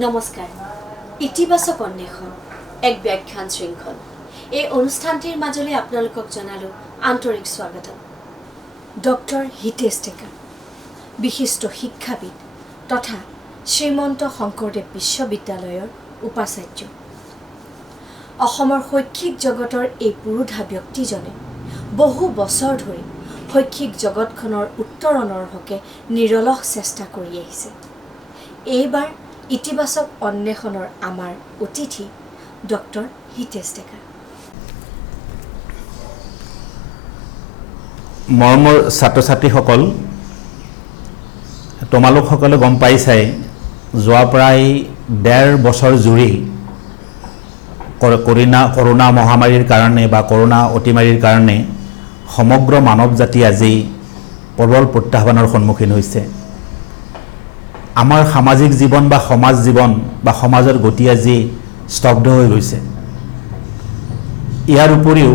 নমস্কাৰ ইতিবাচক অন্বেষণ এক ব্যাখ্যান শৃংখল এই অনুষ্ঠানটিৰ মাজলৈ আপোনালোকক জনালো আন্তৰিক স্বাগতম ডক্টৰ হিতেশ ডেকা বিশিষ্ট শিক্ষাবিদ তথা শ্ৰীমন্ত শংকৰদেৱ বিশ্ববিদ্যালয়ৰ উপাচাৰ্য অসমৰ শৈক্ষিক জগতৰ এই পুৰুধা ব্যক্তিজনে বহু বছৰ ধৰি শৈক্ষিক জগতখনৰ উত্তৰণৰ হকে নিৰলস চেষ্টা কৰি আহিছে এইবাৰ ইতিবাচক অন্বেষণৰ আমাৰ অতিথি ডক্টৰ হিতেশ ডেকা মৰমৰ ছাত্ৰ-ছাত্ৰীসকল তোমালোকসকলে গম পাইছাই যোৱা প্ৰায় 1.5 বছৰ জুৰি কৰোনা মহামাৰীৰ কাৰণে বা কৰোনা অতিমাৰীৰ কাৰণে সমগ্ৰ মানৱ জাতি আজি প্ৰবল প্ৰত্যাহ্বানৰ সন্মুখীন হৈছে আমাৰ সামাজিক জীৱন বা সমাজ জীৱন বা সমাজৰ গতি আজি স্তব্ধ হৈ গৈছে ইয়াৰ উপৰিও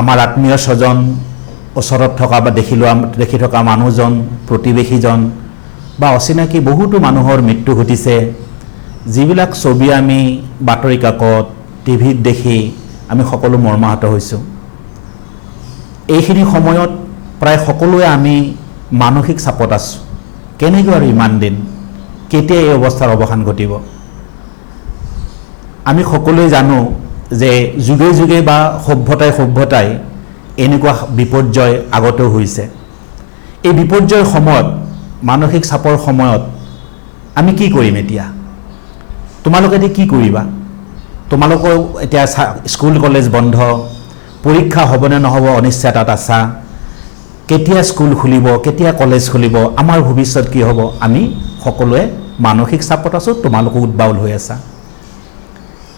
আমাৰ আত্মীয় স্বজন ওচৰত থকা বা দেখি থকা মানুহজন প্ৰতিবেশীজন বা অচিনাকি বহুতো মানুহৰ মৃত্যু ঘটিছে যিবিলাক ছবি আমি বাতৰি কাকত টিভিত দেখি আমি সকলো মৰ্মাহত হৈছোঁ এইখিনি সময়ত প্ৰায় সকলোৱে আমি মানসিক চাপত আছোঁ কেনেকৈ আৰু ইমান দিন কেতিয়া এই অৱস্থাৰ অৱসান ঘটিব আমি সকলোৱে জানো যে যুগে যুগে বা সভ্যতাই এনেকুৱা বিপৰ্যয় আগতেও হৈছে এই বিপৰ্যয়ৰ সময়ত মানসিক চাপৰ সময়ত আমি কি কৰিম এতিয়া তোমালোকে এতিয়া কি কৰিবা তোমালোকৰ এতিয়া স্কুল কলেজ বন্ধ পৰীক্ষা হ'বনে নহ'ব অনিশ্চয়তাত আছা কেতিয়া স্কুল খুলিব কেতিয়া কলেজ খুলিব আমাৰ ভৱিষ্যত কি হ'ব আমি সকলোৱে মানসিক চাপত আছোঁ তোমালোকো উদ্বাউল হৈ আছা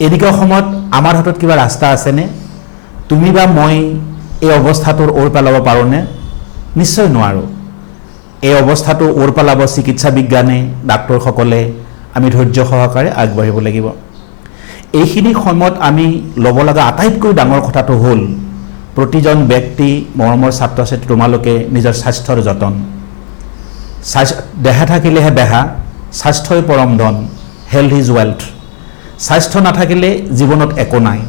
এনেকুৱা সময়ত আমাৰ হাতত কিবা ৰাস্তা আছেনে তুমি বা মই এই অৱস্থাটোৰ ওৰ পেলাব পাৰোঁনে নিশ্চয় নোৱাৰোঁ এই অৱস্থাটো ওৰ পেলাব চিকিৎসা বিজ্ঞানে ডাক্তৰসকলে আমি ধৈৰ্য সহকাৰে আগবাঢ়িব লাগিব এইখিনি সময়ত আমি ল'ব লগা আটাইতকৈ ডাঙৰ কথাটো হ'ল প্ৰতিজন ব্যক্তি মৰমৰ ছাত্ৰ-ছাত্ৰী তোমালোকে নিজৰ স্বাস্থ্যৰ যতন দেহা থাকিলেহে বেহা স্বাস্থ্যই পৰম ধন হেল্থ ইজ ৱেল্থ স্বাস্থ্য নাথাকিলে জীৱনত একো নাই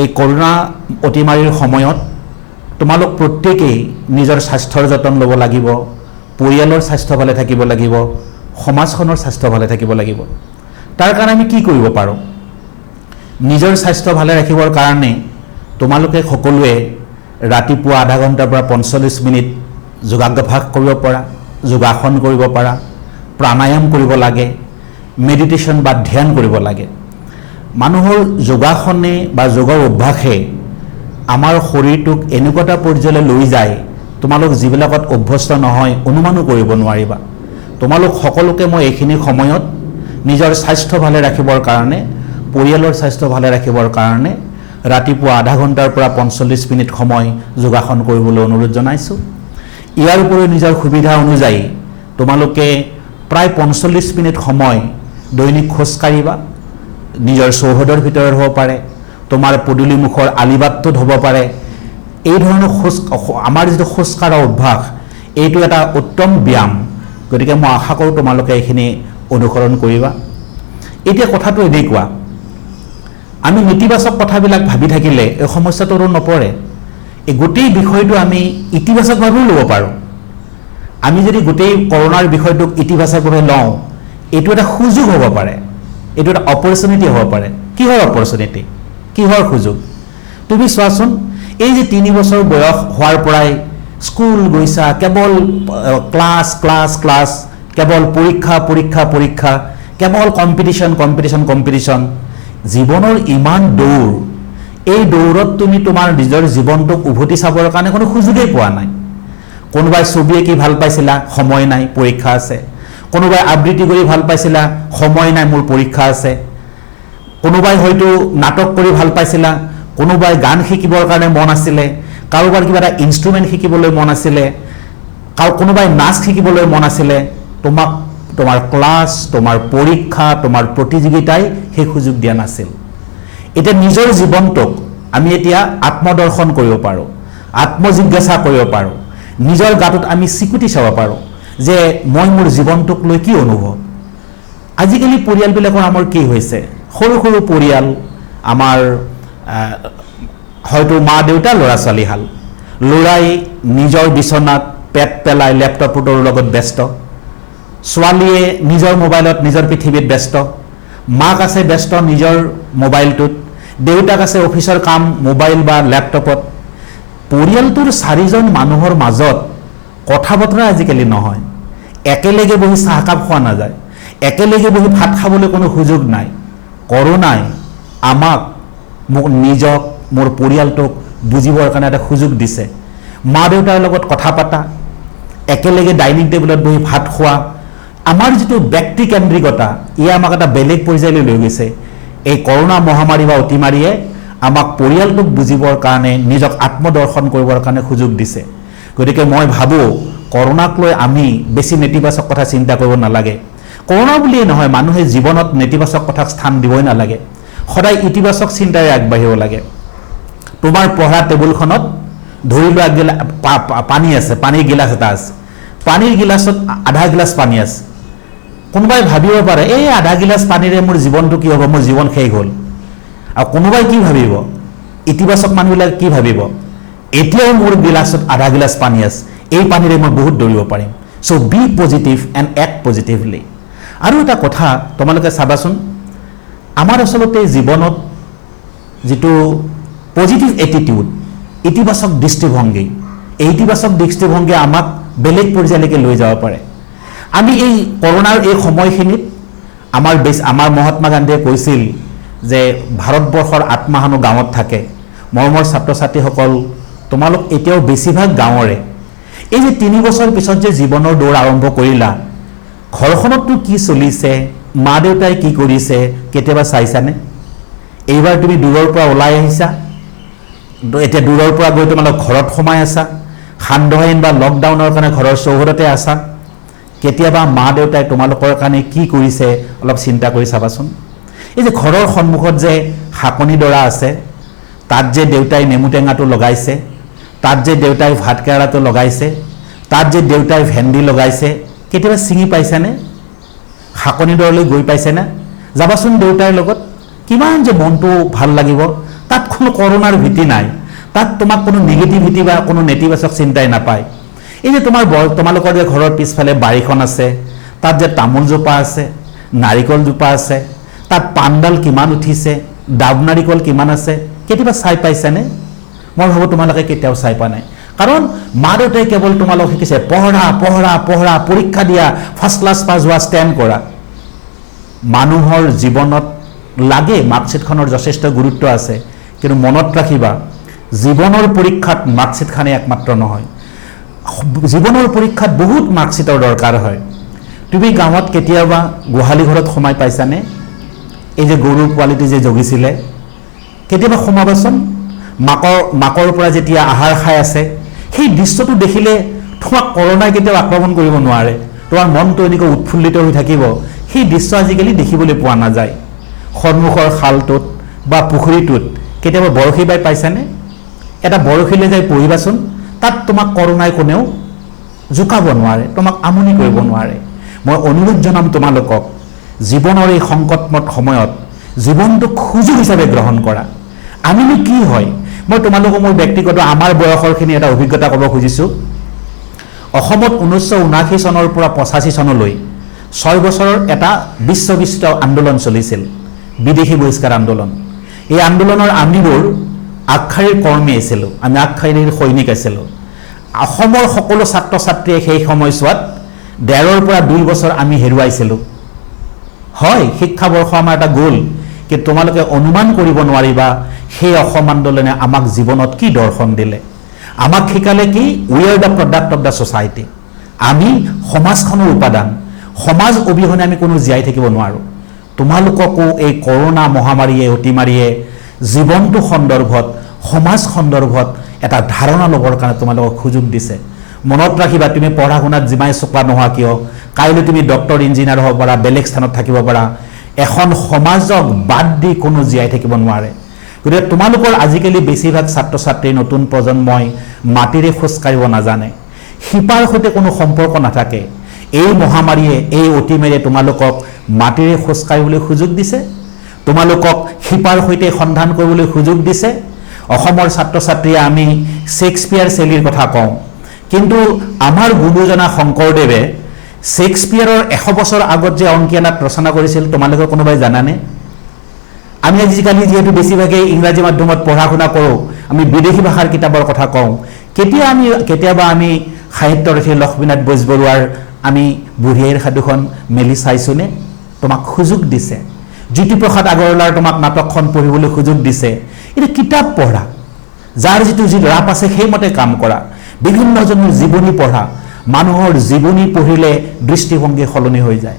এই কৰোনা অতিমাৰীৰ সময়ত তোমালোক প্ৰত্যেকেই নিজৰ স্বাস্থ্যৰ যতন ল'ব লাগিব পৰিয়ালৰ স্বাস্থ্য ভালে থাকিব লাগিব সমাজখনৰ স্বাস্থ্য ভালে থাকিব লাগিব তাৰ কাৰণে আমি কি কৰিব পাৰোঁ নিজৰ স্বাস্থ্য ভালে ৰাখিবৰ কাৰণে তোমালোকে সকলোৱে ৰাতিপুৱা আধা ঘণ্টাৰ পৰা 45 মিনিট যোগাভ্যাস কৰিব পৰা যোগাসন কৰিব পৰা প্ৰাণায়াম কৰিব লাগে মেডিটেশ্যন বা ধ্যান কৰিব লাগে মানুহৰ যোগাসনে বা যোগৰ অভ্যাসে আমাৰ শৰীৰটোক এনেকুৱা এটা পৰ্যায়লৈ লৈ যায় তোমালোক যিবিলাকত অভ্যস্ত নহয় অনুমানো কৰিব নোৱাৰিবা তোমালোক সকলোকে মই এইখিনি সময়ত নিজৰ স্বাস্থ্য ভালে ৰাখিবৰ কাৰণে পৰিয়ালৰ স্বাস্থ্য ভালে ৰাখিবৰ কাৰণে ৰাতিপুৱা আধা ঘণ্টাৰ পৰা 45 মিনিট সময় যোগাসন কৰিবলৈ অনুৰোধ জনাইছোঁ ইয়াৰ উপৰিও নিজৰ সুবিধা অনুযায়ী তোমালোকে প্ৰায় 45 মিনিট সময় দৈনিক খোজ কাঢ়িবা নিজৰ চৌহদৰ ভিতৰত হ'ব পাৰে তোমাৰ পদূলিমুখৰ আলিবাটটোত হ'ব পাৰে এই ধৰণৰ আমাৰ যিটো খোজ কঢ়া অভ্যাস এইটো এটা উত্তম ব্যায়াম গতিকে মই আশা কৰোঁ তোমালোকে এইখিনি অনুসৰণ কৰিবা এতিয়া কথাটো এনেকুৱা আমি নেতিবাচক কথাবিলাক ভাবি থাকিলে এই সমস্যাটো নপৰে এই গোটেই বিষয়টো আমি ইতিবাচকভাৱেও ল'ব পাৰোঁ আমি যদি গোটেই কৰোনাৰ বিষয়টোক ইতিবাচকভাৱে লওঁ এইটো এটা সুযোগ হ'ব পাৰে এইটো এটা অপৰচুনিটি হ'ব পাৰে কিহৰ অপৰচুনিটি কিহৰ সুযোগ তুমি চোৱাচোন এই যে 3 বছৰ বয়স হোৱাৰ পৰাই স্কুল গৈছা কেৱল ক্লাছ কেৱল পৰীক্ষা কেৱল কম্পিটিশ্যন জীৱনৰ ইমান দৌৰ এই দৌৰত তুমি তোমাৰ নিজৰ জীৱনটোক উভতি চাবৰ কাৰণে কোনো সুযোগেই পোৱা নাই কোনোবাই ছবি আঁকি ভাল পাইছিলা সময় নাই পৰীক্ষা আছে কোনোবাই আবৃত্তি কৰি ভাল পাইছিলা সময় নাই মোৰ পৰীক্ষা আছে কোনোবাই হয়তো নাটক কৰি ভাল পাইছিলা কোনোবাই গান শিকিবৰ কাৰণে মন আছিলে কাৰোবাৰ কিবা এটা ইনষ্ট্ৰুমেণ্ট শিকিবলৈ মন আছিলে কোনোবাই নাচ শিকিবলৈ মন আছিলে তোমাৰ ক্লাছ তোমাৰ পৰীক্ষা তোমাৰ প্ৰতিযোগিতাই সেই সুযোগ দিয়া নাছিল এতিয়া নিজৰ জীৱনটোক আমি এতিয়া আত্মদৰ্শন কৰিব পাৰোঁ আত্মজিজ্ঞাসা কৰিব পাৰোঁ নিজৰ গাটোত আমি স্বীকৃতি চাব পাৰোঁ যে মই মোৰ জীৱনটোক লৈ কি অনুভৱ আজিকালি পৰিয়ালবিলাকৰ আমাৰ কি হৈছে, সৰু সৰু পৰিয়াল আমাৰ হয়তো মা দেউতা ল'ৰা ছোৱালীহাল, ল'ৰাই নিজৰ বিচনাত পেট পেলাই লেপটপটোৰ লগত ব্যস্ত, ছোৱালীয়ে নিজৰ মোবাইলত নিজৰ পৃথিৱীত ব্যস্ত, মাক আছে ব্যস্ত নিজৰ মোবাইলটোত, দেউতাক আছে অফিচৰ কাম মোবাইল বা লেপটপত। পৰিয়ালটোৰ 4জন মানুহৰ মাজত কথা বতৰা আজিকালি নহয়, একেলগে বহি চাহকাপ খোৱা নাযায়, একেলগে বহি ভাত খাবলৈ কোনো সুযোগ নাই। কৰোনাই আমাক নিজক মোৰ পৰিয়ালটোক বুজিবৰ কাৰণে এটা সুযোগ দিছে। মা দেউতাৰ লগত কথা পতা, একেলগে ডাইনিং টেবুলত বহি ভাত খোৱা, আমাৰ যিটো ব্যক্তিকেন্দ্ৰিকতা ইয়ে আমাক এটা বেলেগ পৰ্যায়লৈ লৈ গৈছে। এই কৰোনা মহামাৰী বা অতিমাৰীয়ে আমাক পৰিয়ালটোক বুজিবৰ কাৰণে, নিজক আত্মদৰ্শন কৰিবৰ কাৰণে সুযোগ দিছে। গতিকে মই ভাবোঁ কৰোনাক লৈ আমি বেছি নেতিবাচক কথা চিন্তা কৰিব নালাগে। কৰোনা বুলিয়েই নহয়, মানুহে জীৱনত নেতিবাচক কথাক স্থান দিবই নালাগে, সদায় ইতিবাচক চিন্তাৰে আগবাঢ়িব লাগে। তোমাৰ পঢ়া টেবুলখনত ধৰি লোৱা পানী আছে, পানীৰ গিলাচ এটা আছে, পানীৰ গিলাচত আধা গিলাচ পানী আছে। কোনোবাই ভাবিব পাৰে এই আধা গিলাচ পানীৰে মোৰ জীৱনটো কি হ'ব, মোৰ জীৱন শেষ হ'ল। আৰু কোনোবাই কি ভাবিব, ইতিবাচক মানুহবিলাকে কি ভাবিব, এতিয়াও মোৰ গিলাচত আধা গিলাচ পানী আছে, এই পানীৰে মই বহুত দৌৰিব পাৰিম। So' be positive and act positively. আৰু এটা কথা তোমালোকে চাবাচোন, আমাৰ আচলতে জীৱনত যিটো পজিটিভ এটিটিউড, ইতিবাচক দৃষ্টিভংগী, এই ইতিবাচক দৃষ্টিভংগীয়ে আমাক বেলেগ পৰ্যায়লৈকে লৈ যাব পাৰে। আমি এই কৰোনাৰ এই সময়খিনিত আমাৰ মহাত্মা গান্ধীয়ে কৈছিল যে ভাৰতবৰ্ষৰ আত্মাহানো গাঁৱত থাকে। মৰমৰ ছাত্ৰ ছাত্ৰীসকল, তোমালোক এতিয়াও বেছিভাগ গাঁৱৰে। এই যে 3 বছৰ পিছত যে জীৱনৰ দৌৰ আৰম্ভ কৰিলা, ঘৰখনততো কি চলিছে, মা দেউতাই কি কৰিছে কেতিয়াবা চাইছানে? এইবাৰ তুমি দূৰৰ পৰা ওলাই আহিছা, এতিয়া দূৰৰ পৰা গৈ তোমালোক ঘৰত সোমাই আছা, সান্ধ্য বা লকডাউনৰ কাৰণে ঘৰৰ চৌহদতে আছা। কেতিয়াবা মা দেউতাই তোমালোকৰ কাৰণে কি কৰিছে অলপ চিন্তা কৰি চাবাচোন। এই যে ঘৰৰ সন্মুখত যে শাকনিডৰা আছে, তাত যে দেউতাই নেমু টেঙাটো লগাইছে, তাত যে দেউতাই ভাত কেৰেলাটো লগাইছে, তাত যে দেউতাই ভেন্দি লগাইছে, কেতিয়াবা ছিঙি পাইছেনে? শাকনিডৰালৈ গৈ পাইছেনে? যাবাচোন দেউতাৰ লগত, কিমান যে মনটো ভাল লাগিব। তাত কোনো কৰোনাৰ ভীতি নাই, তাত তোমাক কোনো নিগেটিভিটি বা কোনো নেতিবাচক চিন্তাই নাপায়। এই যে তোমালোকৰ যে ঘৰৰ পিছফালে বাৰীখন আছে, তাত যে তামোলজোপা আছে, নাৰিকলজোপা আছে, তাত পাণডাল কিমান উঠিছে, ডাব নাৰিকল কিমান আছে, কেতিয়াবা চাই পাইছেনে? মই ভাবোঁ তোমালোকে কেতিয়াও চাই পোৱা নাই। কাৰণ মা দেউতাই কেৱল তোমালোক শিকিছে পঢ়া পঢ়া পঢ়া, পৰীক্ষা দিয়া, ফাৰ্ষ্ট ক্লাছ পাছ হোৱা, ষ্টেণ্ড কৰা। মানুহৰ জীৱনত লাগে মাৰ্কশ্বিটখনৰ যথেষ্ট গুৰুত্ব আছে, কিন্তু মনত ৰাখিবা জীৱনৰ পৰীক্ষাত মাৰ্কশ্বিটখনেই একমাত্ৰ নহয়। জীৱনৰ পৰীক্ষাত বহুত মাৰ্কশ্বিটৰ দৰকাৰ হয়। তুমি গাঁৱত কেতিয়াবা গোহালি ঘৰত সোমাই পাইছানে? এই যে গৰুৰ পোৱালিটি যে জগিছিলে, কেতিয়াবা সোমাবাচোন। মাকৰ পৰা যেতিয়া আহাৰ খাই আছে, সেই দৃশ্যটো দেখিলে তোমাক কৰোনাই কেতিয়াও আক্ৰমণ কৰিব নোৱাৰে, তোমাৰ মনটো এনেকৈ উৎফুল্লিত হৈ থাকিব। সেই দৃশ্য আজিকালি দেখিবলৈ পোৱা নাযায়। সন্মুখৰ খালটোত বা পুখুৰীটোত কেতিয়াবা বৰশী বাই পাইছানে? এটা বৰশীলৈ যাই পঢ়িবাচোন, তাত তোমাক কৰোনাই কোনেও জোকাব নোৱাৰে, তোমাক আমনি কৰিব নোৱাৰে। মই অনুৰোধ জনাম তোমালোকক, জীৱনৰ এই সংকটময় সময়ত জীৱনটোক সুযোগ হিচাপে গ্ৰহণ কৰা। আমিনো কি হয়, মই তোমালোকক মোৰ ব্যক্তিগত আমাৰ বয়সৰখিনি এটা অভিজ্ঞতা ক'ব খুজিছোঁ। অসমত 1979 চনৰ পৰা 85 চনলৈ 6 বছৰৰ এটা বিশ্ববিষ্ট আন্দোলন চলিছিল, বিদেশী বহিষ্কাৰ আন্দোলন। এই আন্দোলনৰ আমিবোৰ আগশাৰীৰ কৰ্মী আছিলোঁ, আমি আগশাৰীৰ সৈনিক আছিলোঁ। অসমৰ সকলো ছাত্ৰ ছাত্ৰীয়ে সেই সময়ছোৱাত 1.5 পৰা 2 বছৰ আমি হেৰুৱাইছিলোঁ। হয়, শিক্ষাবৰ্ষ আমাৰ এটা গ'ল, কিন্তু তোমালোকে অনুমান কৰিব নোৱাৰিবা সেই অসম আন্দোলনে আমাক জীৱনত কি দৰ্শন দিলে। আমাক শিকালে কি, we are the product of the society. আমি সমাজখনৰ উপাদান, সমাজ অবিহনে আমি কোনো জীয়াই থাকিব নোৱাৰোঁ। তোমালোককো এই কৰোনা মহামাৰীয়ে অতিমাৰীয়ে জীৱনটো সন্দৰ্ভত, সমাজ সন্দৰ্ভত এটা ধাৰণা ল'বৰ কাৰণে তোমালোকক সুযোগ দিছে। মনত ৰাখিবা, তুমি পঢ়া শুনাত যিমানেই চোকা নোহোৱা কিয়, কাইলৈ তুমি ডক্টৰ ইঞ্জিনিয়াৰ হ'ব পাৰা, বেলেগ স্থানত থাকিব পাৰা। এখন সমাজক বাদ দি কোনো জীয়াই থাকিব নোৱাৰে। গতিকে তোমালোকৰ আজিকালি বেছিভাগ ছাত্ৰ ছাত্ৰীৰ নতুন প্ৰজন্মই মাটিৰে খোজ কাঢ়িব নাজানে, শিপাৰ সৈতে কোনো সম্পৰ্ক নাথাকে। এই মহামাৰীয়ে এই অতিমাৰীয়ে তোমালোকক মাটিৰে খোজ কাঢ়িবলৈ সুযোগ দিছে, তোমালোকক শিপাৰ সৈতে সন্ধান কৰিবলৈ সুযোগ দিছে। অসমৰ ছাত্ৰ ছাত্ৰীয়ে আমি শেক্সপিয়াৰ শৈলীৰ কথা কওঁ, কিন্তু আমাৰ গুৰুজনা শংকৰদেৱে শেক্সপিয়াৰৰ 100 বছৰ আগত যে অংকীয়া নাট ৰচনা কৰিছিল তোমালোকে কোনোবাই জানানে? আমি আজিকালি যিহেতু বেছিভাগেই ইংৰাজী মাধ্যমত পঢ়া শুনা কৰোঁ, আমি বিদেশী ভাষাৰ কিতাপৰ কথা কওঁ। কেতিয়াবা আমি সাহিত্যৰথী লক্ষ্মীনাথ বেজবৰুৱাৰ আমি বুঢ়ী আইৰ সাধুখন মেলি চাইছোনে? তোমাক সুযোগ দিছে। জ্যোতিপ্ৰসাদ আগৰৱালাৰ তোমাক নাটকখন পঢ়িবলৈ সুযোগ দিছে। এইটো কিতাপ পঢ়া, যাৰ যিটো ৰাপ আছে সেইমতে কাম কৰা, বিভিন্নজনৰ জীৱনী পঢ়া। মানুহৰ জীৱনী পঢ়িলে দৃষ্টিভংগী সলনি হৈ যায়।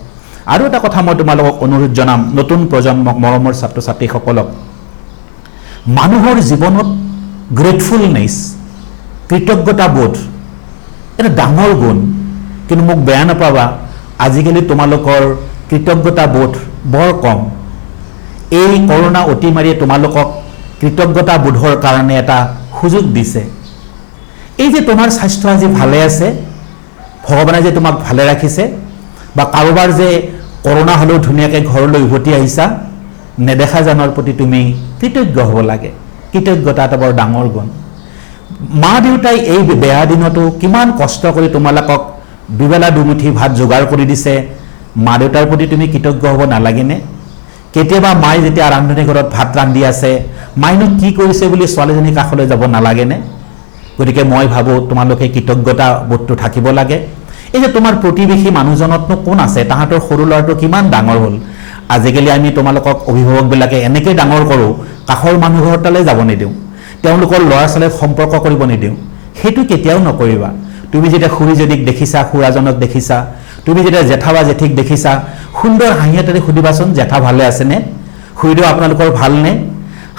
আৰু এটা কথা মই তোমালোকক অনুৰোধ জনাম, নতুন প্ৰজন্মক, মৰমৰ ছাত্ৰ ছাত্ৰীসকলক, মানুহৰ জীৱনত গ্ৰেটফুলনেছ, কৃতজ্ঞতাবোধ এটা ডাঙৰ গুণ। কিন্তু মোক বেয়া নাপাবা, আজিকালি তোমালোকৰ কৃতজ্ঞতাবোধ বৰ কম। এই কৰোণা অতিমাৰীয়ে তোমালোকক কৃতজ্ঞতাবোধৰ কাৰণে এটা সুযোগ দিছে। এই যে তোমাৰ স্বাস্থ্য আজি ভালে আছে, ভগৱানে যে তোমাক ভালে ৰাখিছে, বা কাৰোবাৰ যে কৰোণা হ'লেও ধুনীয়াকৈ ঘৰলৈ উভতি আহিছা, নেদেখা জনৰ প্ৰতি তুমি কৃতজ্ঞ হ'ব লাগে। কৃতজ্ঞতা এটা বৰ ডাঙৰ গুণ। মা দেউতাই এই বেয়া দিনতো কিমান কষ্ট কৰি তোমালোকক দুবেলা দুমুঠি ভাত যোগাৰ কৰি দিছে, মা দেউতাৰ প্ৰতি তুমি কৃতজ্ঞ হ'ব নালাগেনে? কেতিয়াবা মায়ে যেতিয়া ৰান্ধনি ঘৰত ভাত ৰান্ধি আছে, মাইনো কি কৰিছে বুলি ছোৱালীজনীৰ কাষলৈ যাব নালাগেনে? গতিকে মই ভাবোঁ তোমালোকে কৃতজ্ঞতা বোধটো থাকিব লাগে। এই যে তোমাৰ প্ৰতিবেশী মানুহজনতনো কোন আছে, তাহাঁতৰ সৰু ল'ৰাটো কিমান ডাঙৰ হ'ল। আজিকালি আমি তোমালোকক অভিভাৱকবিলাকে এনেকৈ ডাঙৰ কৰোঁ, কাষৰ মানুহ ঘৰলৈ যাব নিদিওঁ, তেওঁলোকৰ ল'ৰা ছোৱালীক সম্পৰ্ক কৰিব নিদিওঁ। সেইটো কেতিয়াও নকৰিবা। তুমি যেতিয়া খুৰীজনীক দেখিছা, খুৰাজনক দেখিছা, তুমি যেতিয়া জেঠা বা জেঠিক দেখিছা, সুন্দৰ হাঁহি এটাৰে সুধিবাচোন, জেঠা ভালে আছেনে? খুৰীদেউ আপোনালোকৰ ভালনে?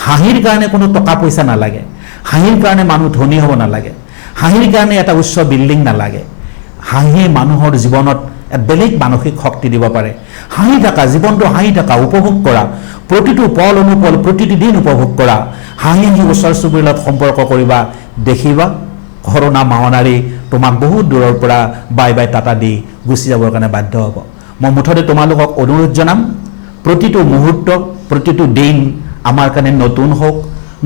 হাঁহিৰ কাৰণে কোনো টকা পইচা নালাগে, হাঁহিৰ কাৰণে মানুহ ধনী হ'ব নালাগে, হাঁহিৰ কাৰণে এটা উচ্চ বিল্ডিং নালাগে। হাঁহিয়ে মানুহৰ জীৱনত বেলেগ মানসিক শক্তি দিব পাৰে। হাঁহি থকা, জীৱনটো হাঁহি থকা, উপভোগ কৰা, প্ৰতিটো পল অনুপল, প্ৰতিটো দিন উপভোগ কৰা। হাঁহি হাঁহি ওচৰ চুবুৰীৰ লগত সম্পৰ্ক কৰিবা, দেখিবা কৰোণা মহামাৰী তোমাক বহুত দূৰৰ পৰা বাই বাই টাটা দি গুচি যাবৰ কাৰণে বাধ্য হ'ব। মই মুঠতে তোমালোকক অনুৰোধ জনাম, প্ৰতিটো মুহূৰ্ত, প্ৰতিটো দিন আমাৰ কাৰণে নতুন হওক,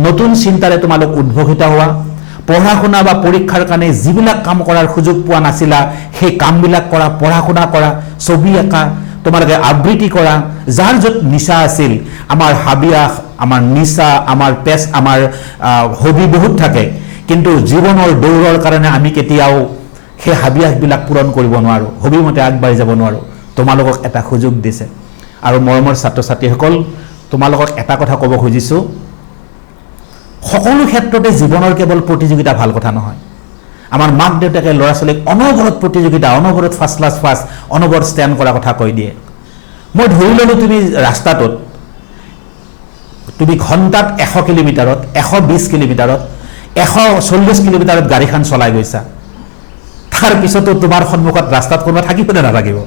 নতুন চিন্তাৰে তোমালোক উদ্ভাসিত হোৱা। পঢ়া শুনা বা পৰীক্ষাৰ কাৰণে যিবিলাক কাম কৰাৰ সুযোগ পোৱা নাছিলা, সেই কামবিলাক কৰা, পঢ়া শুনা কৰা, ছবি আঁকা, তোমালোকে আবৃত্তি কৰা। যাৰ য'ত নিচা আছিল, আমাৰ হাবিয়াস, আমাৰ নিচা, আমাৰ পেচ, আমাৰ হবি বহুত থাকে, কিন্তু জীৱনৰ দৌৰৰ কাৰণে আমি কেতিয়াও সেই হাবিয়াসবিলাক পূৰণ কৰিব নোৱাৰোঁ, হবিমতে আগবাঢ়ি যাব নোৱাৰোঁ। তোমালোকক এটা সুযোগ দিছে। আৰু মৰমৰ ছাত্ৰ ছাত্ৰীসকল, তোমালোকক এটা কথা ক'ব খুজিছোঁ, সকলো ক্ষেত্ৰতে জীৱনৰ কেৱল প্ৰতিযোগিতা ভাল কথা নহয়। আমাৰ মাক দেউতাকে ল'ৰা ছোৱালীক অনবৰত প্ৰতিযোগিতা, অনবৰত ফাৰ্ষ্ট ক্লাছ ফাৰ্ষ্ট, অনবৰত ষ্টেণ্ড কৰা কথা কৈ দিয়ে। মই ধৰি ল'লোঁ তুমি ৰাস্তাটোত তুমি ঘণ্টাত 100 কিলোমিটাৰত, 120 কিলোমিটাৰত, 140 কিলোমিটাৰত গাড়ীখন চলাই গৈছা। তাৰপিছতো তোমাৰ সন্মুখত ৰাস্তাত কোনোবা থাকিব নে নাথাকিব?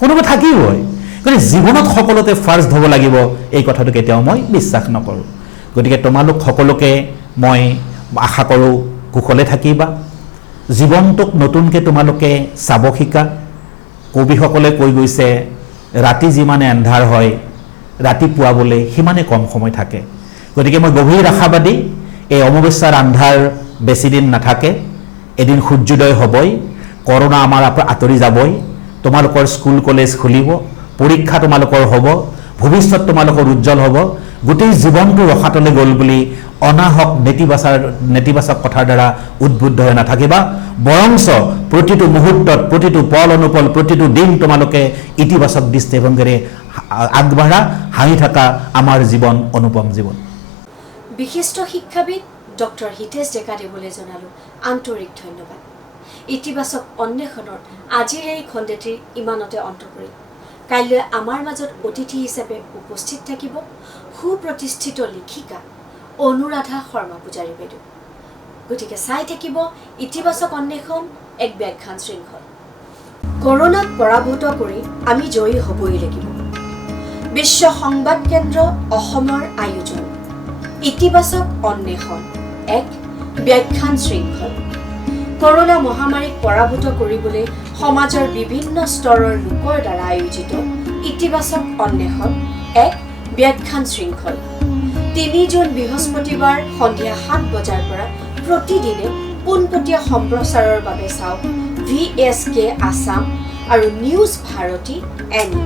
কোনোবা থাকিবই। গতিকে জীৱনত সকলোতে ফাৰ্ষ্ট হ'ব লাগিব, এই কথাটো কেতিয়াও মই বিশ্বাস নকৰোঁ। গতিকে তোমালোক সকলোকে মই আশা কৰোঁ কুশলে থাকিবা, জীৱনটোক নতুনকৈ তোমালোকে চাব শিকা। কবিসকলে কৈ গৈছে, ৰাতি যিমানে এন্ধাৰ হয়, ৰাতি পুৱাবলৈ সিমানে কম সময় থাকে। গতিকে মই গভীৰ আশাবাদী, এই অমাৱস্যাৰ আন্ধাৰ বেছিদিন নাথাকে, এদিন সূৰ্যোদয় হ'বই, কৰোণা আমাৰ আঁতৰি যাবই, তোমালোকৰ স্কুল কলেজ খুলিব, পৰীক্ষা তোমালোকৰ হ'ব, ভৱিষ্যত তোমালোকৰ উজ্জ্বল হ'ব। গোটেই জীৱনটো ৰসাতলে গ'ল বুলি অনাহক নেতিবাচক কথাৰ দ্বাৰা উদ্বুদ্ধ হৈ নাথাকিবা, বৰঞ্চ প্ৰতিটো মুহূৰ্তত, প্ৰতিটো পল অনুপল, প্ৰতিটো দিন তোমালোকে ইতিবাচক দৃষ্টিভংগীৰে আগবাঢ়া, হাঁহি থকা, আমাৰ জীৱন অনুপম জীৱন। বিশিষ্ট শিক্ষাবিদ ডক্টৰ হিতেশ ডেকাদেৱলৈ জনালোঁ আন্তৰিক ধন্যবাদ। ইতিবাচক অন্বেষণৰ আজিৰ এই খণ্ডটিৰ ইমানতে অন্ত পৰিল। কাইলৈ আমাৰ মাজত অতিথি হিচাপে উপস্থিত থাকিব সুপ্ৰতিষ্ঠিত লেখিকা অনুৰাধা শৰ্মা পূজাৰী বাইদেউ। গতিকে চাই থাকিব ইতিবাচক অন্বেষণ, এক ব্যাখ্যান শৃংখল। কৰোণাক পৰাভূত কৰি আমি জয়ী হ'বই লাগিব। বিশ্ব সংবাদ কেন্দ্ৰ অসমৰ আয়োজন ইতিবাচক অন্বেষণ, এক ব্যাখ্যান শৃংখল। কৰোনা মহামাৰীক পৰাভূত কৰিবলৈ সমাজৰ বিভিন্ন স্তৰৰ লোকৰ দ্বাৰা আয়োজিত ইতিবাচক অন্বেষণ এক ব্যাখ্যান শৃংখল 3 জুন বৃহস্পতিবাৰ সন্ধিয়া 7 বজাৰ পৰা প্ৰতিদিনে পোনপটীয়া সম্প্ৰচাৰৰ বাবে চাওক VSK আছাম আৰু নিউজ ভাৰতী এনি